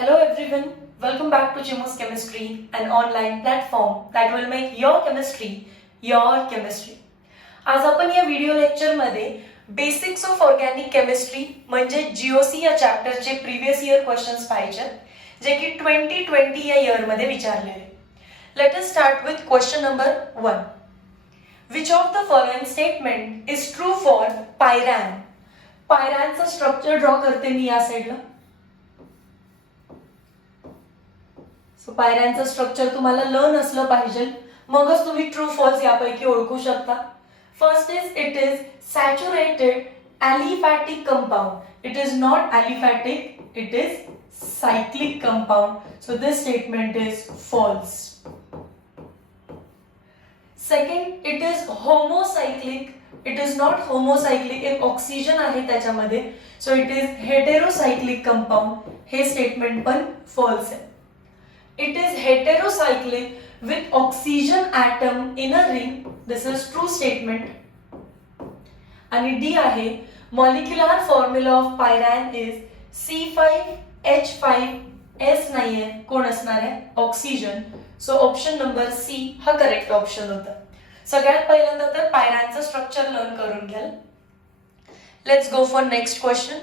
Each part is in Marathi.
Hello everyone, welcome back to Chimu's Chemistry, an online platform that will make your chemistry your chemistry. आज आपण या व्हिडिओ लेक्चर मध्ये बेसिक्स ऑफ ऑर्गॅनिक केमिस्ट्री म्हणजे जीओसी या चॅप्टरचे प्रीवियस इयर क्वेश्चन्स पाहिजे जे की 2020 या इयर मध्ये विचारलेले. Let us start with question number 1. Which of the following statement is true for pyran? पायरॅनचं स्ट्रक्चर ड्रॉ करते मी या साइडला. सो पायऱ्यांचं स्ट्रक्चर तुम्हाला लर्न असलं पाहिजे, मगच तुम्ही ट्रू फॉल्स यापैकी ओळखू शकता. First is it is saturated aliphatic compound. It is not aliphatic, it is cyclic compound. So this statement is false. Second, it is homocyclic. It is not homocyclic, एक ऑक्सिजन आहे त्याच्यामध्ये. So it is heterocyclic compound. हे स्टेटमेंट पण फॉल्स आहे. It is heterocyclic with oxygen atom in a ring. This is true statement. आणि D आहे molecular formula of pyran is C5H5S नाहीये, कोण असणार आहे? Oxygen. So option number C हा करेक्ट ऑप्शन होता. सगळ्यात पहिल्यांदा तर पायरॅनचं स्ट्रक्चर लर्न करून घ्याल. Let's go for next question.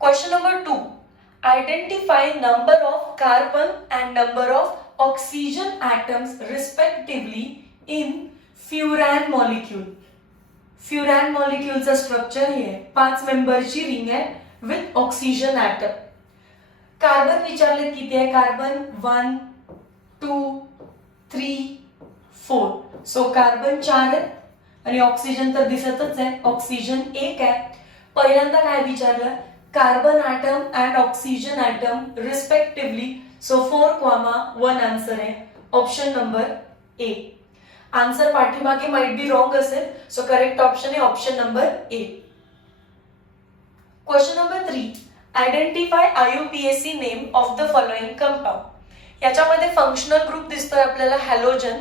Question number 2. Identify number of carbon and number of oxygen atoms respectively in furan molecule. Furan molecule चा स्ट्रक्चर हे 5 मेंबरची रिंग आहे विथ ऑक्सिजन ॲटम. कार्बन विचारले किती आहे? कार्बन 1 2 3 4. सो कार्बन 4 आहे आणि ऑक्सिजन तर दिसतच आहे, ऑक्सिजन 1 आहे. पहिल्यांदा काय विचारलं? Carbon atom and oxygen atom respectively. So 4,1 answer आहे. Option number A. आन्सर पाठीमागे माइट बी रॉंग असेल, सो करेक्ट ऑप्शन आहे option number A. Question number 3. Identify IUPAC name of the following compound. याच्यामध्ये फंक्शनल ग्रुप दिसतोय आपल्याला halogen,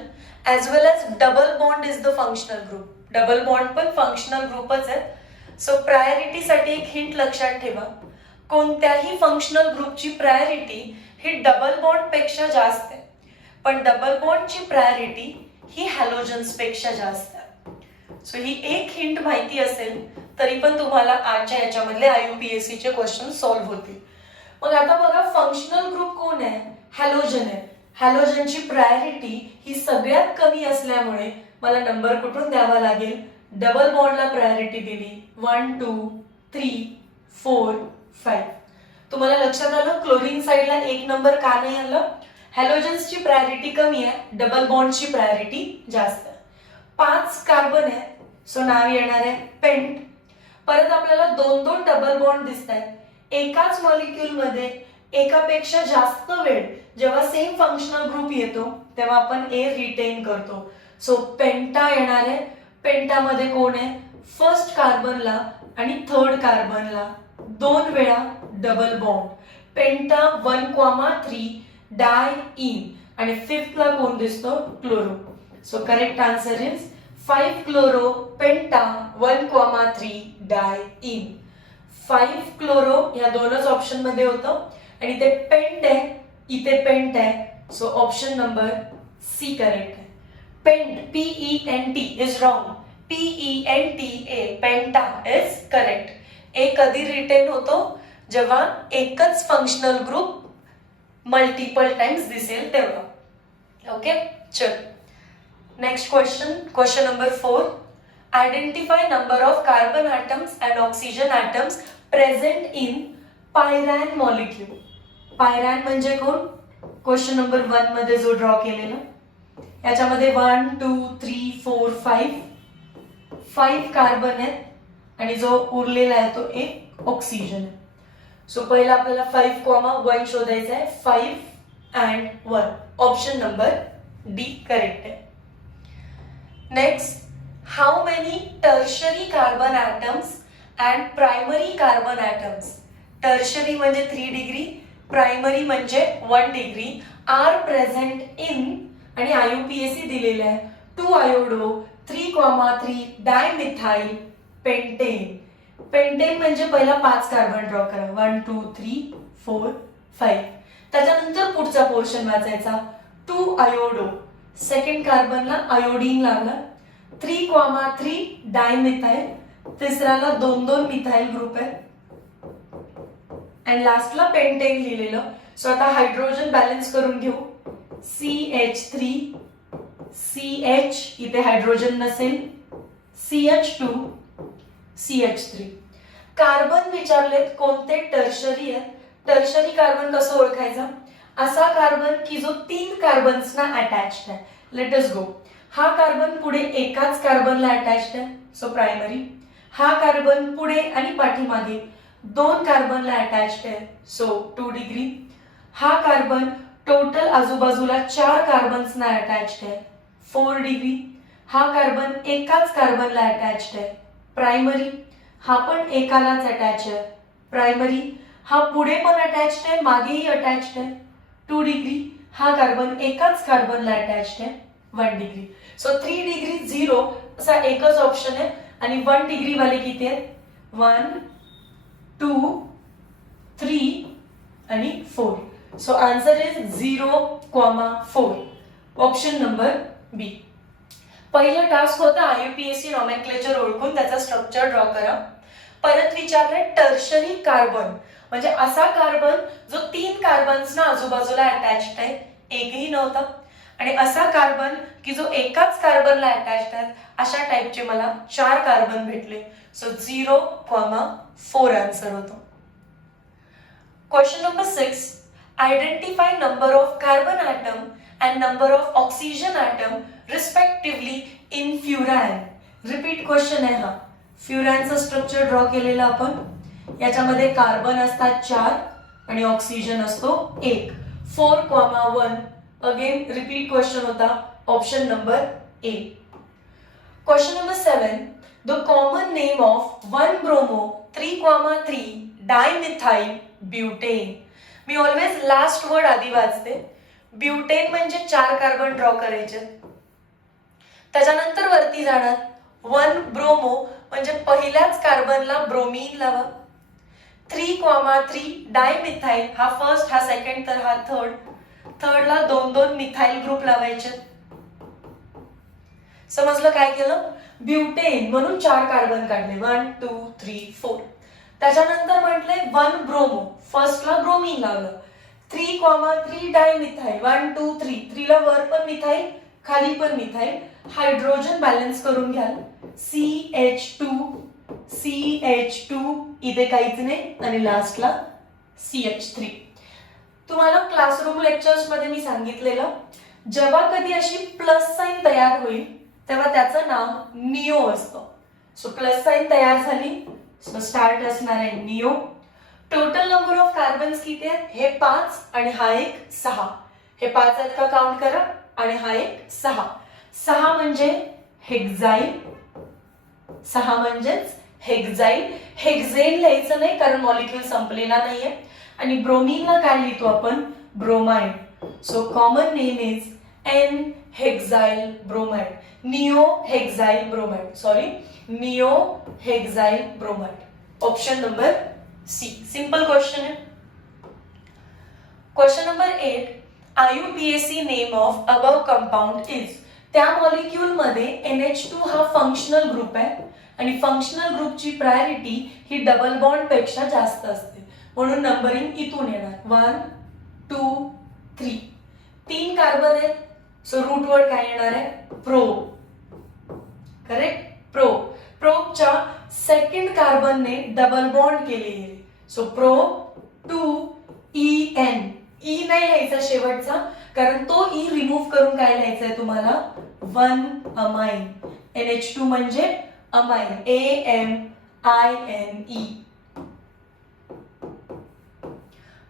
as well as double bond is the functional group. Double bond पण फंक्शनल ग्रुपच आहे. सो प्रायोरिटीसाठी एक हिंट लक्षात ठेवा, कोणत्याही फंक्शनल ग्रुपची प्रायोरिटी ही डबल बॉन्ड पेक्षा जास्त आहे, पण डबल बॉन्डची प्रायोरिटी ही हॅलोजन्स पेक्षा जास्त आहे. सो ही एक हिंट माहिती असेल तरी पण तुम्हाला आजच्या याच्यामधले IUPAC चे क्वेश्चन सॉल्व्ह होतील. मग आता बघा, फंक्शनल ग्रुप कोण आहे? हॅलोजन आहे. हॅलोजनची प्रायोरिटी ही सगळ्यात कमी असल्यामुळे मला नंबर कुठून द्यावा लागेल? डबल बॉन्डला प्रायोरिटी दिली. 1 2 3 4 5. तुम्हाला लक्षात आलं क्लोरीन साइडला एक नंबर का नाही आलं? हॅलोजन्सची प्रायोरिटी कमी आहे, डबल बॉन्डची प्रायोरिटी जास्त आहे. 5 कार्बन आहे, सो नाव येणार आहे पेंट. परत आपल्याला 2 डबल बॉन्ड दिसत आहेत. एकाच मॉलिक्यूल मध्ये एकापेक्षा जास्त वेळ जेव्हा सेम फंक्शनल ग्रुप येतो तेव्हा आपण ए रिटेन करतो. सो पेंटा येणार आहे. पेंटामध्ये कोण आहे? फर्स्ट कार्बनला आणि थर्ड कार्बनला 2 वेळा डबल बॉन्ड. पेंटा 1,3 डाय इन आणि फिफ्थला कोण दिसतो? Chloro. So correct answer is 5 chloro penta 1,3 dye in. 5 chloro या दोनच ऑप्शन मध्ये होतं आणि ते पेंट आहे, इथे पेंट आहे. So option number C correct आहे. Pent PENT is wrong. PENTA penta is correct. A कधी रिटेन होतो? जेव्हा एकच फंक्शनल ग्रुप मल्टिपल टाइम्स दिसेल तेव्हा. ओके, चल next question. Question number 4. Identify number of carbon atoms and oxygen atoms present in pyran molecule. Pyran म्हणजे कोण? क्वेश्चन नंबर 1 मध्ये जो ड्रॉ केलेला, याच्यामध्ये 1 2 3 4 5 कार्बन आहेत आणि जो उरलेला आहे तो एक ऑक्सिजन आहे. सो पहिला आपल्याला 5,1 शोधायचा आहे. 5 and 1. Option number D correct आहे. Next, how many tertiary carbon atoms and primary carbon atoms. Tertiary म्हणजे 3 डिग्री, प्रायमरी म्हणजे 1 डिग्री आर प्रेझेंट इन आणि IUPAC दिलेलं आहे 2 आयोडो 3,3 डायमिथाइल पेंटेन. पेंटेन म्हणजे पहिला 5 कार्बन ड्रॉ करा. 1 2 3 4 5. त्याच्यानंतर पुढचा पोर्शन वाचायचा 2 आयोडो, सेकंड कार्बनला आयोडीन लागला, 3,3 डायमिथाइल, तिसऱ्याला 2 मिथाइल ग्रुप आहे आणि लास्टला पेंटेन लिहिलेलं. सो आता हायड्रोजन बॅलन्स करून घेऊ. CH3 CH, इथे हायड्रोजन नसेल, CH2 CH3. कार्बन विचारलेत कोणते टर्शरी आहे. टर्शरी कार्बन कसं ओळखायचं? असा कार्बन की जो 3 कार्बन्सना अटॅच्ड आहे. लेट अस गो. हा कार्बन पुढे एकाच कार्बनला अटॅच्ड आहे, सो प्रायमरी. हा कार्बन पुढे आणि पाठीमागे 2 कार्बनला अटॅच्ड आहे, सो 2 डिग्री. हा कार्बन टोटल आजूबाजूला 4 कार्बन्सना अटॅच्ड आहे, 4 डिग्री. हा कार्बन एकाच कार्बनला अटॅच्ड आहे, प्रायमरी. हा पण एकालाच अटॅच आहे, प्रायमरी. हा पुढे पण अटॅच्ड आहे, मागेही अटॅच्ड आहे, 2 डिग्री. हा कार्बन एकाच कार्बनला अटॅच्ड आहे, 1 डिग्री. सो 3 डिग्री 0 असा एकच ऑप्शन आहे आणि 1 डिग्री वाले किती आहेत? 1 2 3 आणि 4. So answer is 0,4. Option number B. पहिलं टास्क होता IUPAC नॉमेनक्लेचर ओळखून त्याचा स्ट्रक्चर ड्रॉ करा. परत विचारलंय टर्शरी कार्बन म्हणजे असा कार्बन जो 3 कार्बन्सना आजूबाजूला अटॅच्ड आहे, एकही नव्हता. आणि असा कार्बन की जो एकाच कार्बनला अटॅच्ड आहे, अशा टाइपचे मला 4 कार्बन भेटले. सो 0,4 आन्सर होतो. Question number 6. Identify number of carbon atom and number of oxygen atom respectively in furan. Repeat question आहे हा. फ्युरॅनचं स्ट्रक्चर ड्रॉ केलेलं आपण. याच्यामध्ये कार्बन असतात 4 आणि ऑक्सिजन असतो 1. 4,1. अगेन रिपीट क्वेश्चन होता. Option number A. Question number 7. The common name of 1 bromo 3,3 dimethyl butane. Me always last word आधी वाचते. ब्युटेन म्हणजे 4 कार्बन ड्रॉ करायचे, त्याच्यानंतर वरती जाणार. 1 ब्रोमो म्हणजे पहिल्याच कार्बनला ब्रोमीन लावा. 3,3 डायमिथाइल, हा फर्स्ट, हा सेकंड, तर हा थर्ड. थर्डला 2 मिथाइल ग्रुप लावायचे. समजलं काय केलं? ब्युटेन म्हणून 4 कार्बन काढले, 1 2 3 4. त्याच्यानंतर म्हटले 1 ब्रोमो, फर्स्टला ब्रोमीन लावलं. 3,3 डायमिथाइल, 1 2 3. 3 ला वर पण मिथाइल, खाली पण मिथाइल. हायड्रोजन बॅलन्स करून घ्याल. CH2 CH2, इथे काहीच नाही, आणि लास्टला CH3. तुम्हाला क्लासरूम लेक्चर्स मध्ये मी सांगितलेलं, जेव्हा कधी अशी प्लस साइन तयार होईल तेव्हा त्याचं नाव निओ असतं. सो प्लस साइन तयार झाली, सो स्टार्ट असणार आहे neo. Total number of carbons किती आहेत? हे 5 आणि हा एक 6. हे 5 आहेत का काउंट करा, आणि हा एक 6. 6 म्हणजे हेक्साइल, 6 म्हणजेच हेक्साइल. हेक्झेन लिहायचं नाही कारण मॉलिक्यूल संपलेला नाहीये. आणि ब्रोमीनला काय लिहितो आपण? Bromide. So common name is n hexyl bromide. Neo hexyl bromide, sorry, neo hexyl bromide. Option number C. Simple question है. Question number 8. IUPAC name of above compound is. त्या मॉलिक्यूल मध्ये NH2 हा फंक्शनल ग्रुप आहे आणि फंक्शनल ग्रुपची प्रायोरिटी ही डबल बॉन्ड पेक्षा जास्त असते, म्हणून नंबरिंग इथून येणार. 1 2 3. 3 कार्बन आहेत, सो रूट वर्ड काय येणार आहे? प्रो. Correct, pro. प्रोच्या सेकंड कार्बनने डबल बॉन्ड केलेली, सो प्रो 2EN. ई नाही लिहायचा शेवटचा कारण तो ई रिमूव्ह करून काय लिहायचंय तुम्हाला? 1 अमाइन. NH2 म्हणजे amine, AMINE.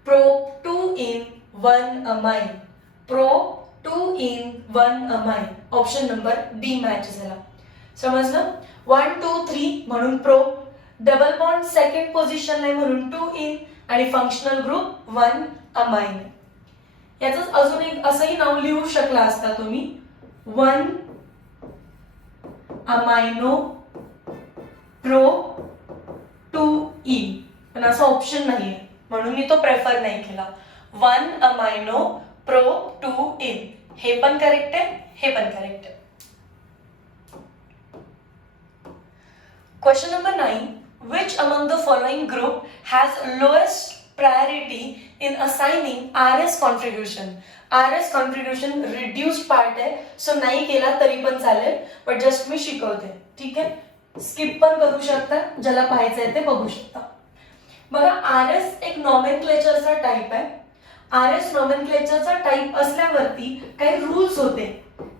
Pro 2 in 1 amine. Pro 2 in 1 amine. Option number D match झाला. समजलं? 1 2 3 म्हणून pro, double bond second position नाही म्हणून 2 in, आणि फंक्शनल ग्रुप 1 अमाइन. याच अजून एक असंही नाव लिहू शकला असता तुम्ही, 1 अमाइनो प्रो 2E, पण असा ऑप्शन नाहीये म्हणून मी तो प्रेफर नाही केला. 1 अमायनो प्रोप 2 इन. हे पण करेक्ट आहे, हे पण करेक्ट आहे. Question number 9. Which among the following group has lowest priority in assigning RS contribution? RS contribution reduced part आहे, सो नाही केला तरी पण चालेल, बट जस्ट मी शिकवते. ठीक आहे, स्किप पण करू शकता, ज्याला पाहायचंय ते बघू शकता. बघा, RS एक नॉमेनक्लेचरचा टाइप आहे. RS नॉमेनक्लेचरचा टाइप असल्यावरती काही रूल्स होते.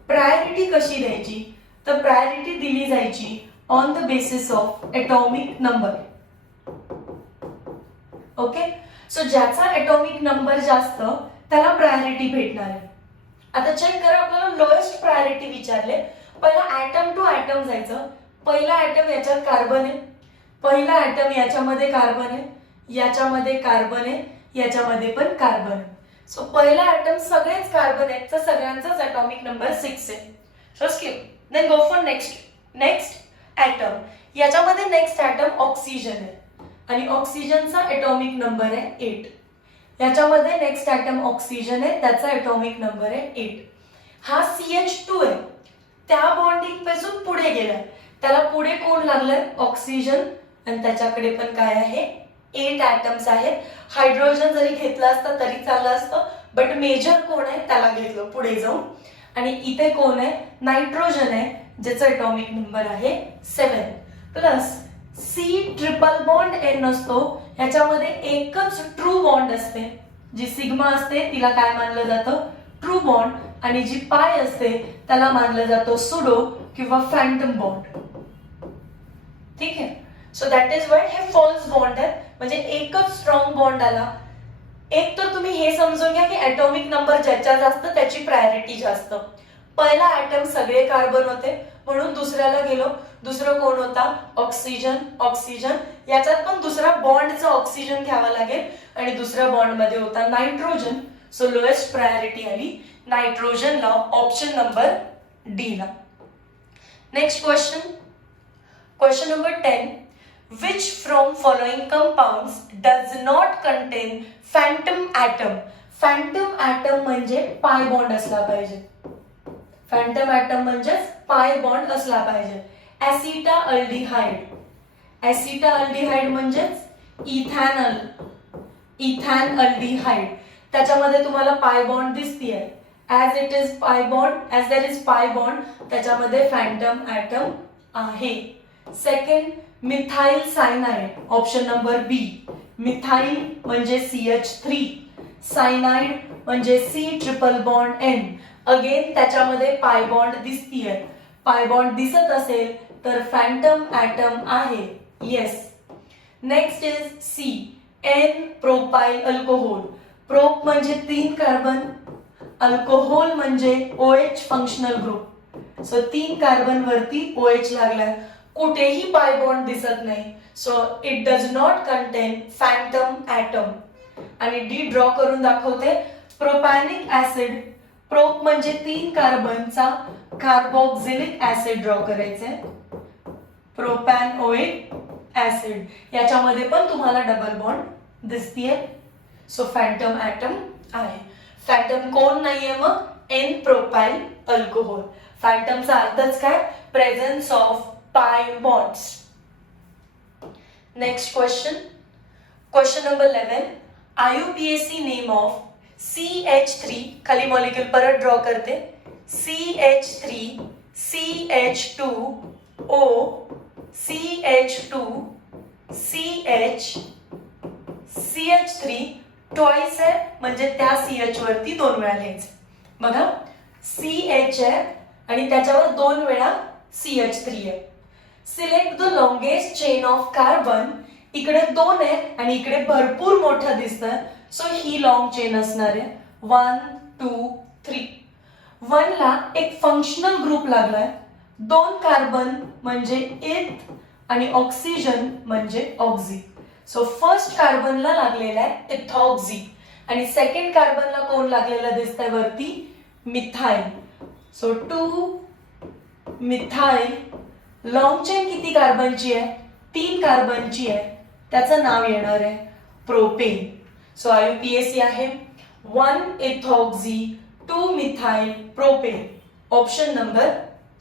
प्रायोरिटी कशी द्यायची, तर प्रायोरिटी दिली जायची on the basis of atomic number. Okay, so ज्याचा atomic number जास्त त्याला प्रायोरिटी भेटणार आहे. आता चेक करा, आपल्याला लोएस्ट प्रायोरिटी विचारले. पहिला ऍटम टू ऍटम जायचं. पहिला ऍटम याच्यात कार्बन आहे, पहिला ऍटम याच्यामध्ये कार्बन आहे, याच्यामध्ये कार्बन आहे, याच्यामध्ये पण कार्बन आहे. सो पहिला ऍटम सगळेच कार्बन आहेत, तर सगळ्यांचाच atomic number 6 आहे. So skip. Then go for next atom. याच्यामध्ये नेक्स्ट ऍटम ऑक्सिजन आहे आणि ऑक्सिजनचा ॲटॉमिक नंबर आहे 8. याच्यामध्ये नेक्स्ट ऍटम ऑक्सिजन आहे, त्याचा ॲटॉमिक नंबर आहे 8. हा CH2 आहे, त्या बॉन्डिंग पासून पुढे गेलाय, त्याला पुढे कोण लागलंय, ऑक्सिजन, आणि त्याच्याकडे पण काय आहे, 8 ऍटम्स आहेत. हायड्रोजन जरी घेतला असता तरी चाललं असतं, बट मेजर कोण आहे त्याला घेतलं पुढे जाऊन. आणि इथे कोण आहे, नायट्रोजन आहे, ज्याचा ॲटॉमिक नंबर आहे 7. Plus C triple bond N असतो, याच्यामध्ये एकच ट्रू बॉन्ड असते. जी सिग्मा असते तिला काय मानलं जातं, ट्रू बॉन्ड, आणि जी पाय असते त्याला मानलं जातं सुडो किंवा फॅन्टम बॉन्ड. ठीक आहे, सो दॅट इज वाय हे फॉल्स बॉन्ड आहे, म्हणजे एकच स्ट्रॉंग बॉन्ड आला. एक तर तुम्ही हे समजून घ्या की ॲटॉमिक नंबर ज्याच्या जास्त त्याची प्रायोरिटी जास्त. पहिला ऍटम सगळे कार्बन होते म्हणून दुसऱ्याला गेलो. दुसरं कोण होता, ऑक्सिजन. ऑक्सिजन याच्यात पण दुसरा बॉन्डचा ऑक्सिजन घ्यावा लागेल, आणि दुसऱ्या बॉन्ड मध्ये होता नायट्रोजन. सो लोएस्ट प्रायोरिटी आली नायट्रोजनला, ऑप्शन नंबर डी ला. Next question number 10. Which from following compounds does not contain phantom atom? Phantom atom म्हणजे पाय बॉन्ड असला पाहिजे. फॅन्टम ऍटम म्हणजेच पाय बॉन्ड असला पाहिजे. ऍसिटाल्डिहाइड. ऍसिटाल्डिहाइड म्हणजेच इथॅनअल्डिहाइड. त्याच्यामध्ये तुम्हाला पाय बॉन्ड दिसतीये. As it is pi bond, as there is pi bond, त्याच्यामध्ये फॅन्टम ऍटम आहे. Second, methyl cyanide, option number B. Methyl म्हणजे CH3, सायनाइड म्हणजे C triple bond N. Again त्याच्यामध्ये पाय बॉन्ड दिसतीये. पाय बॉन्ड दिसत असेल तर फॅन्टम ऍटम आहे. Yes. Next is C, N propyl alcohol. Prop म्हणजे 3 कार्बन, अल्कोहोल म्हणजे OH functional group. So 3 carbon वरती OH लागलाय, कुठेही पाय बॉन्ड दिसत नाही. So it does not content Phantom atom. आणि डी ड्रॉ करून दाखवते. प्रोपॅनिक ऍसिड. प्रोप म्हणजे 3 कार्बनचा कार्बोक्सिलिक ऍसिड ड्रॉ करायचे. प्रोपॅनओइक ऍसिड, याच्यामध्ये पण तुम्हाला डबल बॉन्ड दिसतीये. सो फॅन्टम ऍटम आहे. फॅन्टम कोण नाहीये मग, N प्रोपाइल अल्कोहोल. फॅन्टमचा अर्थच काय, प्रेझेन्स ऑफ पाय bonds. Next question number 11. IUPAC name of CH3, खाली मॉलिक्यूल परत ड्रॉ करते. CH3, CH2O, CH2, CH, CH3 twice आहे, म्हणजे त्या CH वरती 2 वेळा लिहायचं. बघा, CH आहे आणि त्याच्यावर 2 वेळा CH3 आहे. Select the longest chain of carbon. इकडे 2 आहे आणि इकडे भरपूर मोठं दिसतंय, सो ही लॉंग चेन असणार आहे. 1, 2, 3. 1 ला एक फंक्शनल ग्रुप लागलाय. 2 कार्बन म्हणजे इथ आणि ऑक्सिजन म्हणजे ऑक्सी. सो फर्स्ट कार्बनला लागलेला आहे इथॉक्सी, आणि सेकंड कार्बनला कोण लागलेलं दिसतंय वरती, methyl. So 2 methyl. Long chain किती कार्बनची आहे, 3 कार्बनची आहे. त्याचं नाव येणार आहे प्रोपेन. सो IUPAC आहे 1 ethoxy 2 methyl propane. Option number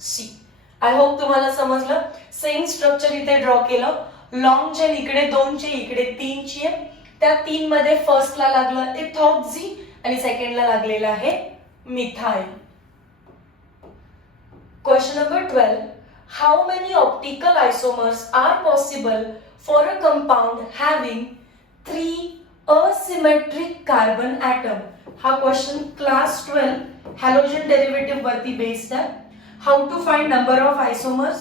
C. I hope तुम्हाला समजलं. सेम स्ट्रक्चर इथे ड्रॉ केलं. लॉंग चेन इकडे 2 ची, इकडे 3 ची आहे. त्या 3 मध्ये फर्स्टला लागलं इथॉक्झी आणि सेकंडला लागलेला आहे methyl. Question number 12. How many optical isomers are possible for a compound having 3 asymmetric carbon atom. हा क्वेश्चन क्लास 12 हॅलोजन डेरिव्हेटिव्ह वरती बेस्ड आहे. How to find number of isomers.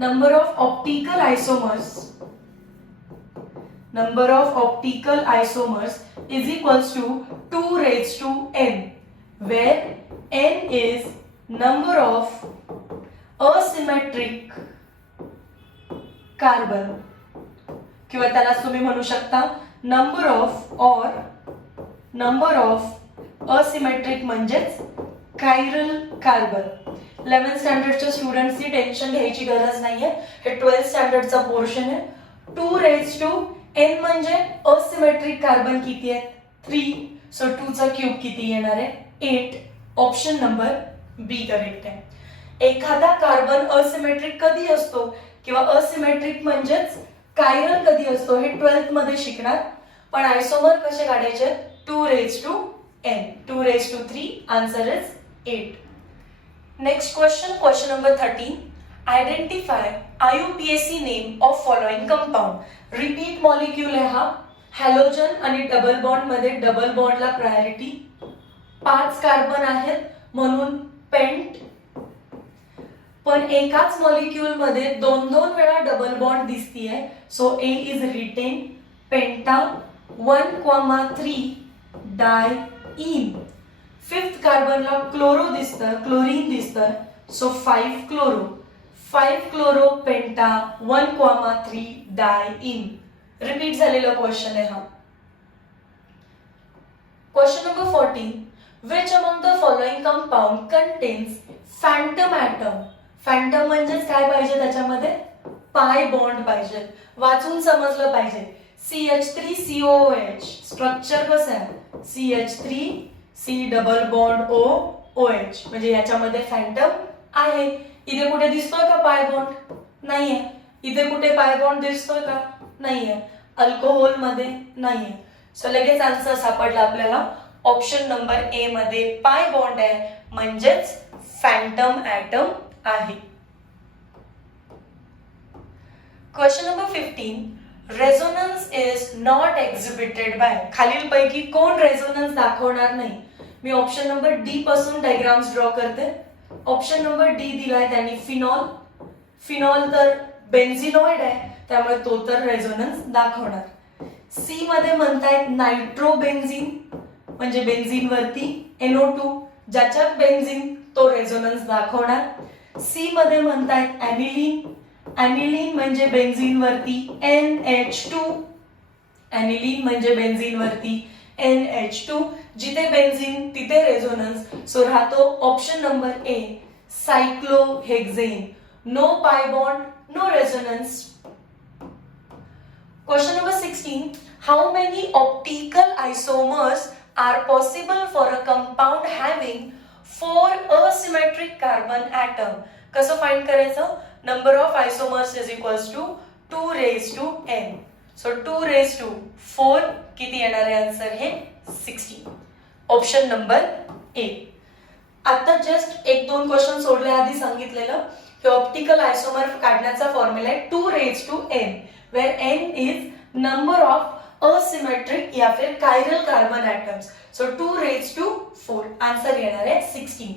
Number of optical isomers is equals to 2 raised to n, where n is number of asymmetric carbon, किंवा त्याला तुम्ही म्हणू शकता number of asymmetric म्हणजेच chiral carbon. 11th स्टँडर्डच्या स्टुडंट्सनी टेन्शन घ्यायची गरज नाहीये. हे 12th स्टँडर्डचा पोर्शन आहे. 2 raised to n म्हणजे असिमेट्रिक कार्बन किती आहेत 3. सो 2 चा क्यूब किती येणार आहे 8. ऑप्शन नंबर बी करेक्ट आहे. एखादा कार्बन असिमेट्रिक कधी असतो किंवा असिमेट्रिक म्हणजेच कायरल कधी असतो हे 12th मध्ये शिकणार. पण आयसोमर कसे काढायचे 2 raised to n. 2 raised to 3. Answer is 8. Next question, question number 13. Identify IUPAC name of following compound. Repeat molecule आहे हा. हॅलोजन आणि डबल बॉन्ड मध्ये डबल बॉन्डला प्रायोरिटी. 5 कार्बन आहेत म्हणून पेंट. पण एकाच मॉलिक्यूल मध्ये 2-2 वेळा डबल बॉन्ड दिसतीये. So A is written. Penta 1,3 diene. 5th कार्बनला क्लोरो दिसतं, क्लोरीन दिसतं. So 5 chloro. 5 chloro penta 1,3 diene. Repeat झालेला क्वेश्चन आहे हा. Question number 14. Which among the following compound contains phantom atom? Phantom म्हणजेच काय पाहिजे त्याच्यामध्ये पाय बॉन्ड पाहिजे. वाचून समजलं पाहिजे. CH3COOH स्ट्रक्चर कसं आहे CH3 C double bond OH म्हणजे याच्यामध्ये फॅन्टम आहे. इथे कुठे दिसतोय का पाय बॉन्ड नाहीये. इथे कुठे पाय बॉन्ड दिसतोय का नाहीये. अल्कोहोल मध्ये नाहीये. सो लगेच आन्सर सापडला आपल्याला. ऑप्शन नंबर ए मध्ये पाय बॉन्ड आहे म्हणजेच फॅन्टम ॲटम आहे. Question number 15. Resonance is not exhibited by. खालील पैकी कोण रेझोनन्स दाखवणार नाही. मी ऑप्शन नंबर डी पासून डायग्राम्स ड्रॉ करते. ऑप्शन नंबर डी दिलाय त्यांनी फिनॉल. फिनॉल तर बेन्झिनॉइड आहे त्यामुळे तो तर रेझोनन्स दाखवणार. सी मध्ये म्हणतायत नायट्रोबेन्झिन म्हणजे बेन्झिन वरती NO2 ज्याच्यात बेन्झिन तो रेझोनन्स दाखवणार. सी मध्ये म्हणतायत ॲनिलीन. ॲनिलीन म्हणजे बेन्झिन वरती NH2. ॲनिलीन म्हणजे बेन्झिन वरती NH2. जिथे बेन्झिन तिथे रेझोनन्स. सो राहतो option number A cyclohexane. No pi bond no resonance. Question number 16. How many optical isomers are possible for a compound having 4 asymmetric carbon atom. कसं फाइंड करायचं. Number of isomers is equals to 2 raised to n. So 2 raised to 4 किती येणार आहे आन्सर हे 16. ऑप्शन नंबर ए. आता जस्ट 1-2 क्वेश्चन सोडल्या आधी सांगितलेलं की ऑप्टिकल आयसोमर काढण्याचा फॉर्म्युला आहे 2 raised to n, where n is number of asymmetric या फिर chiral carbon atoms. So 2 raised to 4. Answer येणार आहे 16.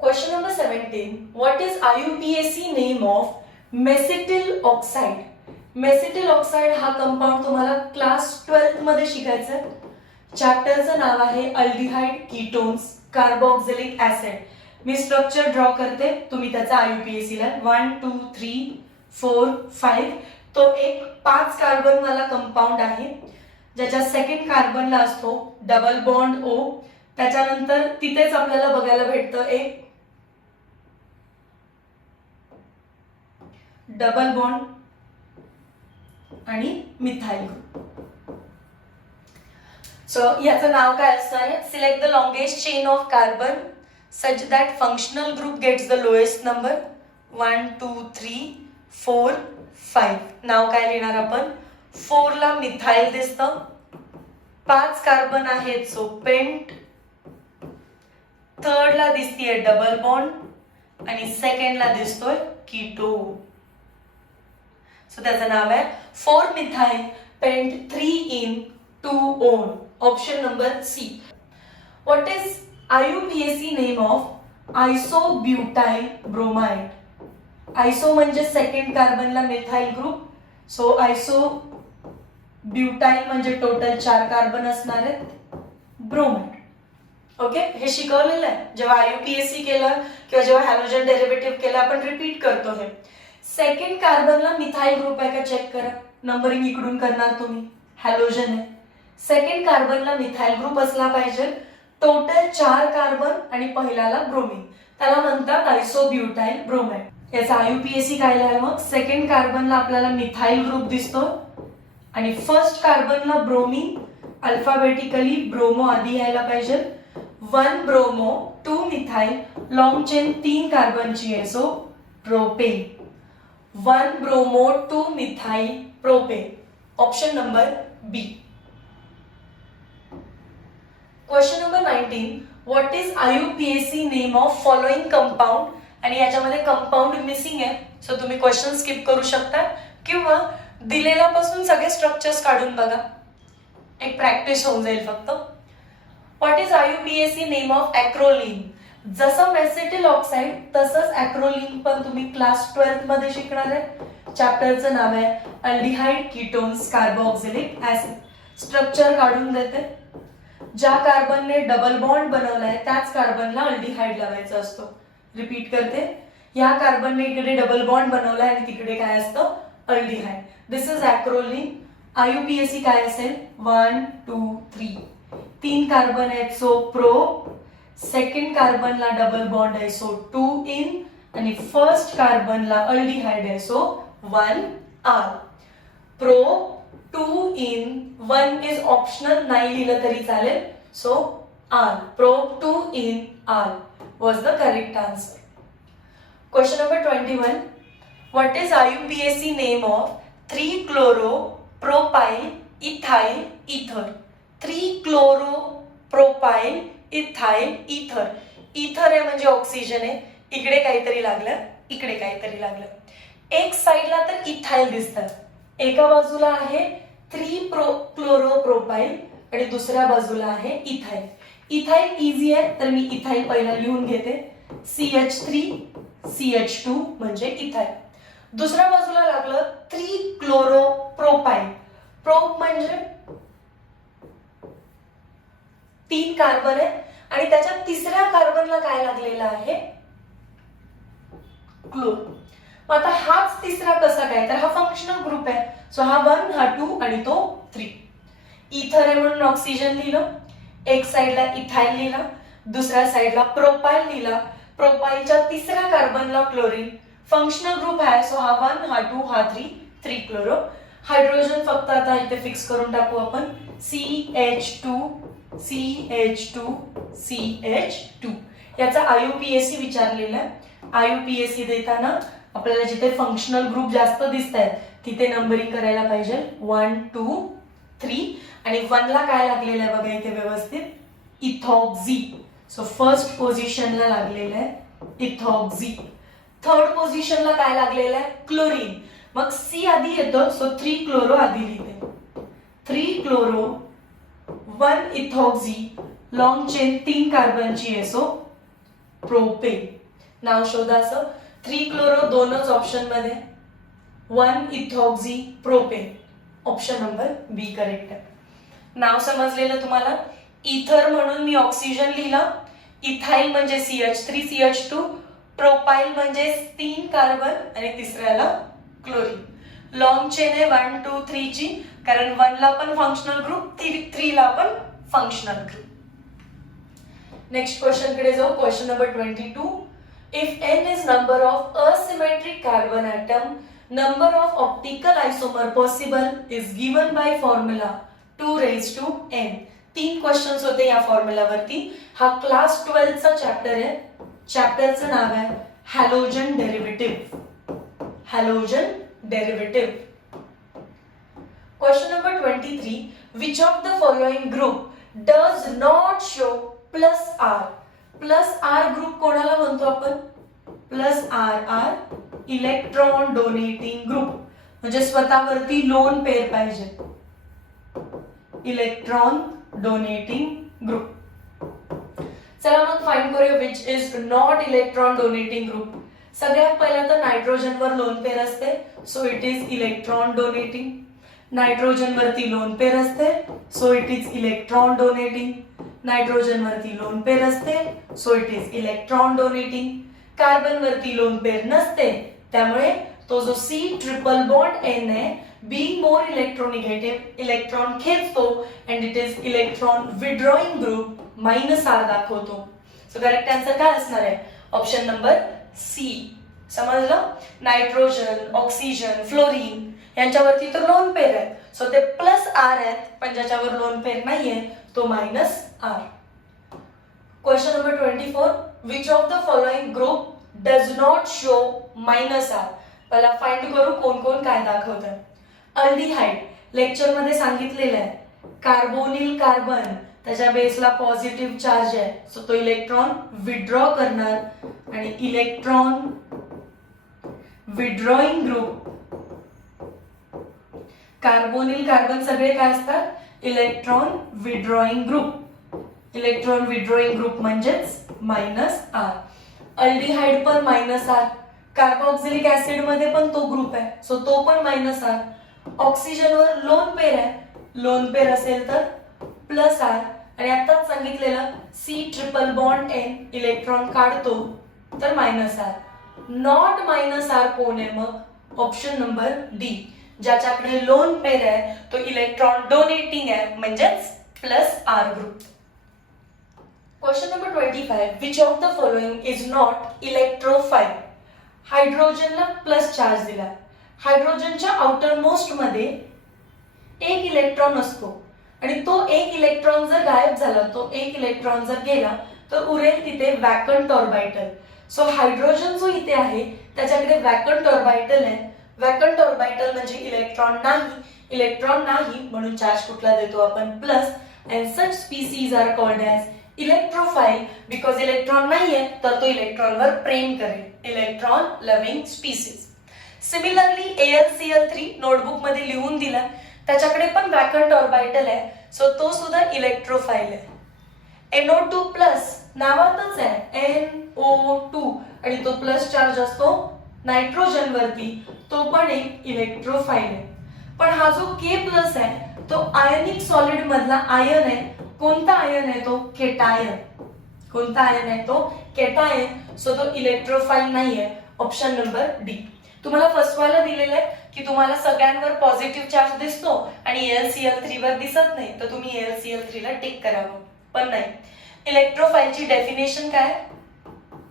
Question number 17. What is IUPAC name of mesityl oxide? Mesityl oxide हा कंपाऊंड तुम्हाला क्लास 12th मध्ये शिकायचं आहे. चॅप्टरचं नाव आहे अल्डिहाइड कीटोन्स कार्बोक्सिलिक ऍसिड. मी स्ट्रक्चर ड्रॉ करते, तुम्ही त्याचा IUPAC ला 1 2 3 4 5. तो एक 5 कार्बन वाला कंपाऊंड आहे ज्याच्या सेकंड कार्बनला असतो डबल बॉन्ड O. त्याच्यानंतर तिथेच आपल्याला बघायला भेटतं एक डबल बॉन्ड आणि मिथाइल ग्रुप. सो याचं नाव काय असणार आहे? Select the longest chain of carbon such that functional group gets the lowest number 1 2 3 4 5. नाव काय लिहिणार आपण? 4 ला मिथाइल दिसतं, 5 कार्बन आहेत सो पेंट, थर्ड ला दिसतीये डबल बॉन्ड आणि सेकंड ला दिसतोय कीटो. सो त्याचं नाव आहे 4 methyl pent 3 ene 2 one. Option number C. What is IUPAC name of isobutyl bromide? Iso म्हणजे सेकंड कार्बनला methyl group, so iso butyl म्हणजे टोटल 4 कार्बन असणार आहेत, ब्रोमाइड. ओके, हे शिकवलेलं आहे जेव्हा IUPAC केलं किंवा जेव्हा हॅलोजन डेरिव्हेटिव्ह केलं आपण रिपीट करतो. हे सेकंड कार्बनला मिथाइल ग्रुप आहे का चेक करा. नंबरिंग इकडून करणार तुम्ही. हॅलोजन आहे, सेकंड कार्बनला मिथाइल ग्रुप असला पाहिजे, टोटल 4 कार्बन आणि पहिल्याला ब्रोमीन, त्याला म्हणतात आयसोब्युटाइल ब्रोमाइड. याचा IUPAC काय आहे मग? सेकंड कार्बनला आपल्याला मिथाइल ग्रुप दिसतो आणि फर्स्ट कार्बनला ब्रोमीन, अल्फाबेटिकली ब्रोमो आधी यायला पाहिजे. 1 ब्रोमो 2 मिथाइल, लॉंग चेन 3 कार्बनची आहे so propane. 1 bromo 2 methyl propane. Option number B. Question number 19. What is IUPAC name of following compound? आणि याच्यामध्ये कंपाऊंड मिसिंग आहे सो तुम्ही क्वेश्चन स्किप करू शकता किंवा दिलेल्यापासून सगळे स्ट्रक्चर्स काढून बघा, एक प्रॅक्टिस होऊन जाईल फक्त. What is IUPAC name of acrolein? जसं मेसेटिल ऑक्साइड तसंच ॲक्रोलीन पण तुम्ही क्लास 12 मध्ये शिकणार आहे. चॅप्टरचं नाव आहे aldehyde ketones carboxylic acid. Structure काढून देते. ज्या कार्बनने डबल बॉन्ड बनवलाय त्याच कार्बनला अल्डिहाइड लावायचा असतो. रिपीट करते, या कार्बनने इकडे डबल बॉन्ड बनवलाय आणि तिकडे काय असतं? Aldehyde. This is acrolein. IUPAC काय असेल? 1 2 3. 3 कार्बन आहेत सो प्रो, सेकंड कार्बनला डबल बॉन्ड आहे सो 2 इन आणि फर्स्ट कार्बनला अल्डिहाइड आहे so 1 al. Pro 2 ene 1 is optional, नाही लिहिलं तरी चालेल so al. Pro 2 ene al was the correct answer. Question number 21. What is IUPAC name of 3-chloro-propyl ethyl ether? 3-chloro-propyl ethyl ether. इथर आहे म्हणजे ऑक्सिजन आहे, इकडे काहीतरी लागलं, इकडे काहीतरी लागलं. एक साइडला तर इथाइल दिसतात, एका बाजूला आहे 3-chloro-propyl आणि दुसऱ्या बाजूला आहे इथाइल. इथाइल इझी आहे तर मी इथाइल पहिला लिहून घेते. CH3 CH2 म्हणजे इथाइल. दुसऱ्या बाजूला लागलं 3-chloro-propyl. प्रोप म्हणजे 3 कार्बन आहे आणि त्याच्या तिसऱ्या कार्बनला काय लागलेला आहे? क्लोर. मग आता हाच तिसरा कसा काय? तर हा फंक्शनल ग्रुप आहे सो हा 1 हा 2 आणि तो 3. इथर आहे म्हणून ऑक्सिजन लिहिलं, एक साइडला इथाइल लिहिला, दुसऱ्या साइडला प्रोपाइल लिहिला. प्रोपाइलच्या तिसऱ्या कार्बनला क्लोरीन. फंक्शनल ग्रुप आहे सो हा 1 हा 2 हा 3, 3 क्लोरो. हायड्रोजन फक्त आता इथे फिक्स करून टाकू आपण. CH2 CH2 CH2. याचा IUPAC विचारलेला आहे. IUPAC देताना आपल्याला जिथे फंक्शनल ग्रुप जास्त दिसत आहेत तिथे नंबरिंग करायला पाहिजे 1 2 3 आणि 1 ला काय लागलेलं आहे बघा इथे व्यवस्थित? इथॉक्झी. सो फर्स्ट पोझिशनला लागलेलं आहे इथॉक्झी. थर्ड पोझिशनला काय लागलेलं आहे? क्लोरीन. मग C आधी येतो सो 3 क्लोरो आधी लिहिते. 3 क्लोरो 1 इथॉक्झी, लॉंग चेन 3 कार्बनची आहे सो प्रोपेन. नाव शोधा असं. 3 क्लोरो दोनच ऑप्शन मध्ये, 1 इथॉक्झी प्रोपेन. ऑप्शन नंबर बी करेक्ट आहे. नाव समजलेलं तुम्हाला? इथर म्हणून मी ऑक्सिजन लिहिला, इथाइल म्हणजे CH3 CH2, प्रोपाइल म्हणजे 3 कार्बन आणि तिसऱ्याला क्लोरीन. लॉंग चेन आहे 1 2 3 ची, कारण 1 ला पण फंक्शनल ग्रुप, 3 ला पण फंक्शनल ग्रुप. नेक्स्ट क्वेश्चन कडे जाऊ. Question number 22. If n is number of asymmetric carbon atom, number of optical isomer possible is given by formula 2 raised to n. 3 questions होते या फॉर्म्युलावरती. हा क्लास 12 चा चॅप्टर आहे. चॅप्टरचं नाव आहे halogen derivative. Halogen derivative. Question number 23. Which of the following group does not show plus R. Plus R group कोणाला म्हणतो आपण? Plus R electron donating group, म्हणजे स्वतःवरती लोन पेअर पाहिजे. Electron donating group. चला मग फाइंड करूया which is not electron donating group. सगळ्यात पहिला तर नायट्रोजन वर लोन पेअर असते, so it is electron donating. Nitrogen वरती लोन पेअर असते, so it is electron donating. Nitrogen वरती लोन पेअर असते, so it is electron donating. Carbon वरती लोन पेअर नसते, त्यामुळे तो जो C ट्रिपल बॉन्ड N आहे, being more electronegative, इलेक्ट्रॉन खेचतो and it is electron withdrawing group -R दाखवतो. सो करेक्ट आन्सर काय असणार आहे? Option number C. समजलं? नायट्रोजन, ऑक्सिजन, फ्लोरीन यांच्यावरती तर लोन पेअर आहे, सो ते प्लस आर आहेत, पण ज्याच्यावर लोन पेअर नाहीये तो -R. Question number 24. Which of the following group does not show -R. पहिला फाइंड करू कोण कोण काय दाखवतं. अल्डिहाइड लेक्चर मध्ये सांगितलेलं आहे, कार्बोनिल कार्बन त्याच्या बेसला पॉझिटिव्ह चार्ज आहे, सो तो इलेक्ट्रॉन विथड्रॉ करणार आणि electron withdrawing group. Carbonyl carbon सगळे काय असतात? Electron withdrawing group. Electron withdrawing group म्हणजेच -R. अल्डिहाइड पण -R. कार्बोक्सिलिक ऍसिड मध्ये पण तो ग्रुप आहे, सो तो पण -R. ऑक्सिजन वर लोन पेअर आहे, लोन पेअर असेल तर +R. आणि आताच सांगितलेलं C triple bond N electron काढतो तर -R. नॉट -R कोण आहे मग? Option number D. ज्याच्याकडे लोन पेअर आहे तो इलेक्ट्रॉन डोनेटिंग आहे, म्हणजेच +R group. Question number 25. Which of the following is not electrophile. हायड्रोजनला प्लस चार्ज दिला. हायड्रोजनच्या आउटर मोस्ट मध्ये एक इलेक्ट्रॉन असतो आणि तो एक इलेक्ट्रॉन जर गायब झाला, तो एक इलेक्ट्रॉन जर गेला तर उरेल तिथे वॅकंट ऑर्बिटल. सो हायड्रोजन जो इथे आहे त्याच्याकडे वॅकंट ऑर्बिटल आहे. वॅकंट ऑर्बिटल म्हणजे इलेक्ट्रॉन नाही म्हणून चार्ज कुठला देतो आपण? Plus. And such species are called as electrophile because electron नाहीये तर तो इलेक्ट्रॉनवर प्रेम करेल. Electron loving species. Similarly AlCl3 notebook मध्ये लिहून दिला, त्याच्याकडे पण वॅकंट ऑर्बिटल आहे, सो तो सुद्धा इलेक्ट्रोफाइल आहे. NO2 प्लस नावातच आहे NO2 आणि तो प्लस चार्ज असतो नायट्रोजन वरती, तो पण एक इलेक्ट्रोफाइल आहे. पण हा जो K प्लस आहे तो आयनिक सॉलिड मधला आयन आहे. कोणता आयन आहे तो? केटायन. कोणता आयन आहे तो? केटायन. सो तो इलेक्ट्रोफाइल नाहीये. Option number D. तुम्हाला फर्स्ट वाला दिलेलं आहे की तुम्हाला सगळ्यांवर पॉझिटिव्ह चार्ज दिसतो आणि AlCl3 वर दिसत नाही, तर तुम्ही AlCl3 ला टिक करावं, पण नाही. इलेक्ट्रोफाइलची डेफिनेशन काय?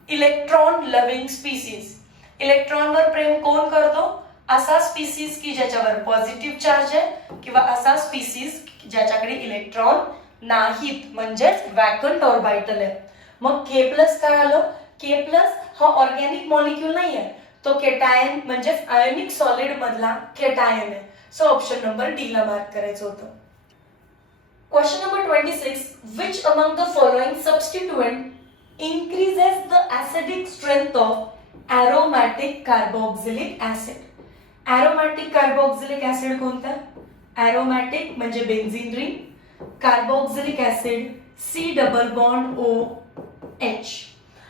Electron loving species. इलेक्ट्रॉनवर प्रेम कोण करतो? असा स्पीसीज की ज्याच्यावर पॉझिटिव्ह चार्ज आहे किंवा असा स्पीसीज ज्याच्याकडे इलेक्ट्रॉन नाहीत, म्हणजेच वॅकंट ऑर्बिटल आहे. मग K प्लस काय आलं? K प्लस हा ऑर्गॅनिक मॉलिक्यूल नाही आहे, तो केटायन म्हणजेच आयोनिक सॉलिड मधला केटायन आहे. सो ऑप्शन नंबर D ला मार्क करायचं होतं. Question number 26. Which among the following substituent increases the acidic strength of aromatic carboxylic acid. aromatic carboxylic acid कोणता? aromatic म्हणजे benzene ring, carboxylic acid C double bond OH.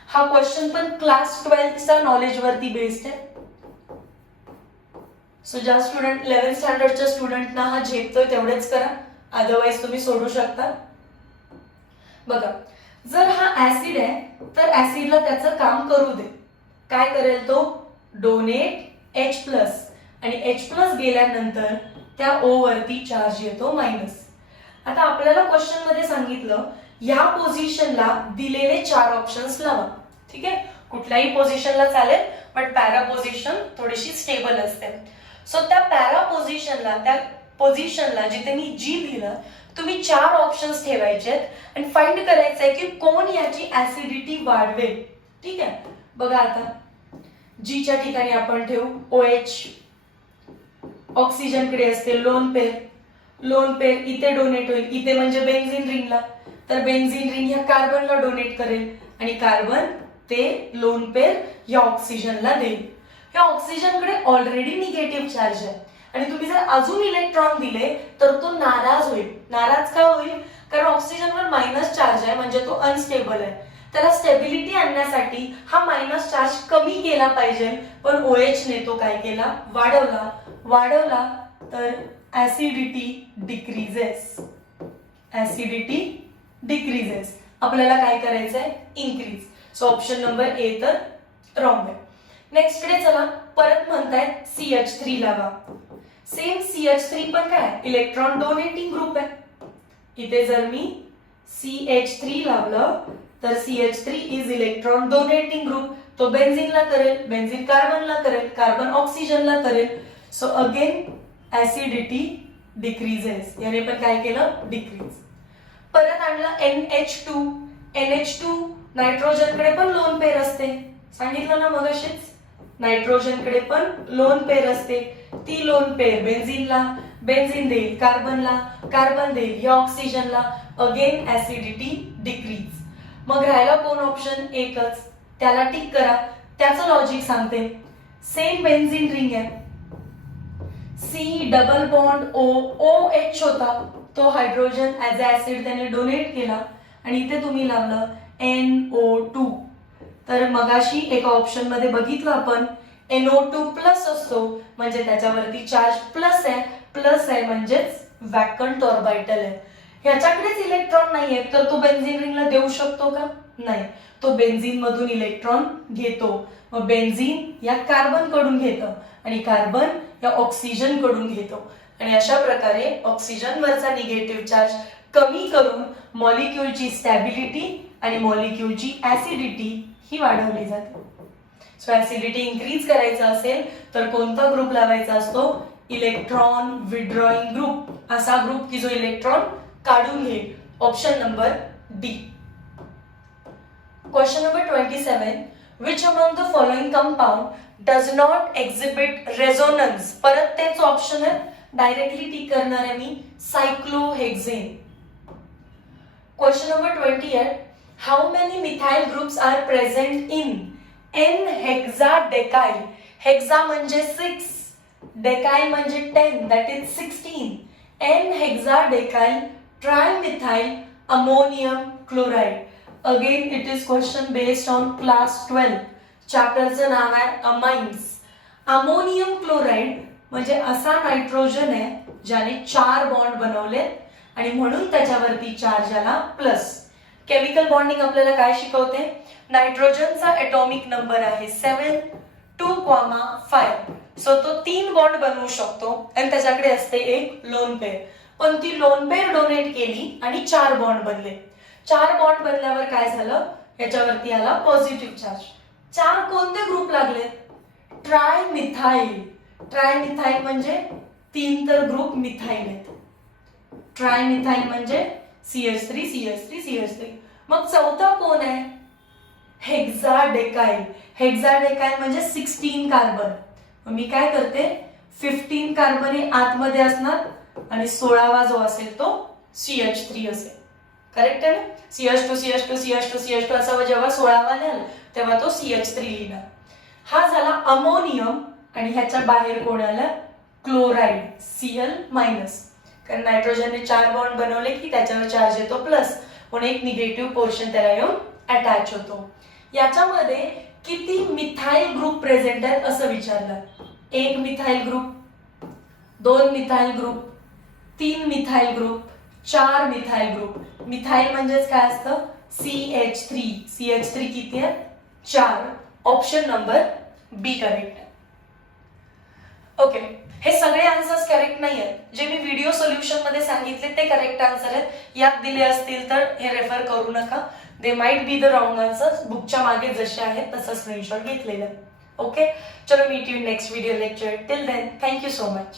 हा क्वेश्चन पण क्लास 12 चा नॉलेज वरती बेस्ड आहे. सो ज्या स्टुडंट 11th स्टँडर्डच्या स्टुडंटना हा झेपतोय तेवढेच करा, अदरवाइज तुम्ही सोडू शकता. बघा, जर हा ऍसिड आहे तर ऍसिडला त्याचं काम करू दे. काय करेल तो? डोनेट H प्लस आणि H प्लस गेल्यानंतर त्या O वरती चार्ज येतो मायनस. आता आपल्याला क्वेश्चन मध्ये सांगितलं या पोझिशनला दिलेले 4 ऑप्शन्स लावा. ठीक आहे, कुठल्याही पोझिशनला चालेल, बट पॅरा पोझिशन थोडीशी स्टेबल असते. सो त्या पॅरा पोझिशनला, त्या पोझिशनला जिथे मी जी लिहिलं तुम्ही 4 ऑप्शन्स ठेवायचे आहेत आणि फाइंड करायचं आहे की कोण याची ऍसिडिटी वाढवेल. ठीक आहे, बघा आता जीच्या ठिकाणी आपण ठेवू OH. ऑक्सिजन कडे असते लोन पेर. लोन पेर इथे डोनेट होईल, इथे म्हणजे बेन्झीन रिंगला, तर बेन्झीन रिंग ह्या कार्बनला डोनेट करेल आणि कार्बन ते लोन पेर या ऑक्सिजनला देईल. या ऑक्सिजनकडे ऑलरेडी निगेटिव्ह चार्ज आहे आणि तुम्ही जर अजून इलेक्ट्रॉन दिले तर तो नाराज होईल. नाराज का होईल? कारण ऑक्सिजनवर मायनस चार्ज आहे म्हणजे तो अनस्टेबल आहे. त्याला स्टेबिलिटी आणण्यासाठी हा मायनस चार्ज कमी केला पाहिजे, पण OH ने तो काय केला? वाढवला तर ऍसिडिटी डिक्रीजेस. Acidity decreases. आपल्याला काय करायचंय? इन्क्रीज. सो ऑप्शन नंबर ए तर रॉंग आहे. नेक्स्ट कडे चला, परत म्हणतायत CH3 लावा. सेम CH3 पण काय इलेक्ट्रॉन डोनेटिंग ग्रुप आहे. इथे जर मी CH3 लावलं तर CH3 is electron donating group. तो बेन्झीनला करेल, बेन्झीन कार्बनला करेल, कार्बन ऑक्सिजनला करेल. So again acidity decreases. याने पण काय केलं? डिक्रीज. परत आणलं NH2. NH2 नायट्रोजन कडे पण लोन पेर असते, सांगितलं ना मगाशीच. नायट्रोजन कडे पण लोन पेर असते. ती लोन पेर बेन्झीनला, बेन्झीन देईल कार्बनला, कार्बन देईल या ऑक्सिजनला. Again acidity decrease. मग राहिला कोण ऑप्शन? एकच. त्याला टिक करा. त्याचं लॉजिक सांगते. सेम बेन्झीन रिंग आहे, C double bond O, OH होता, तो हायड्रोजन ऍज अ ऍसिड त्याने डोनेट केला आणि इथे तुम्ही लावलं NO2. तर मगाशी एका ऑप्शन मध्ये बघितलं आपण NO2 प्लस असतो म्हणजे त्याच्यावरती चार्ज प्लस आहे. प्लस आहे म्हणजेच वॅकंट ऑर्बिटल आहे. ह्याच्याकडेच इलेक्ट्रॉन नाहीये तर तो बेन्झीन रिंगला देऊ शकतो का? नाही. तो बेन्झीन मधून इलेक्ट्रॉन घेतो. मग बेन्झीन या कार्बन कडून घेतं आणि कार्बन या ऑक्सिजन कडून घेतो आणि अशा प्रकारे ऑक्सिजन वरचा निगेटिव्ह चार्ज कमी करून मॉलिक्यूलची स्टॅबिलिटी आणि मॉलिक्यूलची ऍसिडिटी ही वाढवली जाते. सो ऍसिडिटी इन्क्रीज करायचं असेल तर कोणता ग्रुप लावायचा असतो? Electron withdrawing group. असा ग्रुप की जो इलेक्ट्रॉन काढून घेईल. Option number D. Question number 27. Which among the following compound does not exhibit resonance? परत तेच ऑप्शन आहे, डायरेक्टली टिक करणार आहे मी. Cyclohexane. Question number 28. How many methyl groups are present in N-hexadecyl? Hexa म्हणजे 6, डेकाइल म्हणजे 10, that is 16. N-hexadecyl trimethyl ammonium chloride. Again it is question based on class 12. चॅप्टरचं नाव आहे अमाइन्स. अमोनियम क्लोराइड म्हणजे असा नायट्रोजन आहे ज्याने 4 बॉन्ड बनवले आणि म्हणून त्याच्यावरती चार्ज आला प्लस. केमिकल बॉन्डिंग आपल्याला काय शिकवते? नायट्रोजनचा एटॉमिक नंबर आहे 7, 2,5. सो तो 3 बॉन्ड बनवू शकतो आणि त्याच्याकडे असते एक लोन पेर. पण ती लोन पेर डोनेट केली आणि 4 बॉन्ड बनले. 4 बॉन्ड बनल्यावर काय झालं? याच्यावरती आला पॉझिटिव्ह चार्ज. 4 कोणते ग्रुप लागले? ट्रायमिथाइल. ट्रायमिथाइल म्हणजे 3 तर ग्रुप मिथाइल आहेत. ट्रायमिथाइल म्हणजे CH3 CH3 CH3. मग चौथा कोण आहे? हेक्साडेकाइल. हेक्साडेकाइल म्हणजे 16 कार्बन. मग मी काय करते? 15 कार्बन हे आतमध्ये असणार आणि 16वा जो असेल तो CH3 असेल. करेक्ट आहे ना? CH2 CH2 CH2 CH2 असा जेव्हा 16वा लिहाल तेव्हा तो CH3 लिहिणार. हा झाला अमोनियम आणि ह्याच्या बाहेर कोण आलं? Chloride Cl-. कारण नायट्रोजनने 4 बॉन्ड बनवले की त्याच्यावर चार्ज येतो प्लस, म्हणून एक निगेटिव्ह पोर्शन त्याला येऊन अटॅच होतो. याच्यामध्ये किती मिथाइल ग्रुप प्रेझेंट आहेत असं विचारलं. 1 methyl group, 2 methyl group, 3 methyl group, 4 methyl group. Methyl म्हणजेच काय असतं? CH3. CH3 किती आहेत? 4. ऑप्शन नंबर बी करेक्ट. ओके, हे सगळे आन्सर्स करेक्ट नाही आहेत. जे मी व्हिडिओ सोल्युशन मध्ये सांगितले ते करेक्ट आन्सर आहेत. यात दिले असतील तर हे रेफर करू नका. They might be the wrong answers. बुकच्या मागे जसे आहेत तसं स्क्रीनशॉट घेतलेलं. ओके, चलो meet you next video lecture. Till then thank you so much.